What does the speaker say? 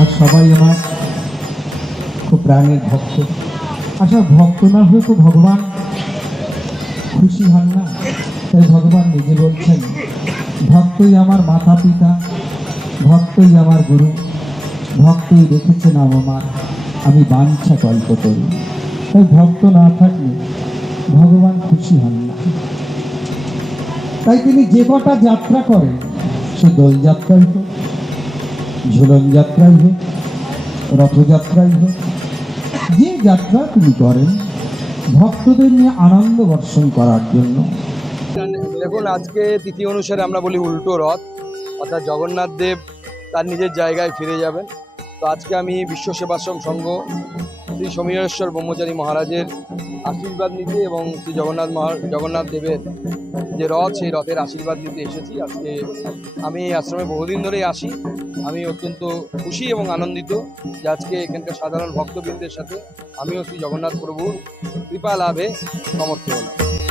আর সবাই আমার খুব প্রাণের ভক্ত। আচ্ছা ভক্ত না হয়ে তো ভগবান খুশি হন না। তাই ভগবান নিজে বলছেন, ভক্তই আমার মাতা পিতা ভক্তই আমার গুরু, ভক্তই রেখেছেন আমার, আমি বাঞ্ছা কল্প করি। তাই ভক্ত না থাকলে ভগবান খুশি হন না। তাই তিনি যে কটা যাত্রা করেন, সে দোলযাত্রাই হোক ঝুলন যাত্রাই হোক রথযাত্রাই হোক, যে যাত্রা তিনি করেন, ভক্তদের নিয়ে আনন্দ বর্ষণ করার জন্য। দেখুন, আজকে তিথি অনুসারে আমরা বলি উল্টো রথ, অর্থাৎ জগন্নাথ দেব তার নিজের জায়গায় ফিরে যাবেন। তো আজকে আমি বিশ্ব সেবাশ্রম সংঘ শ্রী সমীরেশ্বর ব্রহ্মচারী মহারাজের আশীর্বাদ নিতে এবং শ্রী জগন্নাথ মহা, জগন্নাথ দেবের যে রথ, সেই রথের আশীর্বাদ নিতে এসেছি। আজকে আমি এই আশ্রমে বহুদিন ধরেই আসি। আমি অত্যন্ত খুশি এবং আনন্দিত যে আজকে এখানকার সাধারণ ভক্তবৃন্দের সাথে আমিও শ্রী জগন্নাথ প্রভুর কৃপা লাভে সমর্থ হলাম।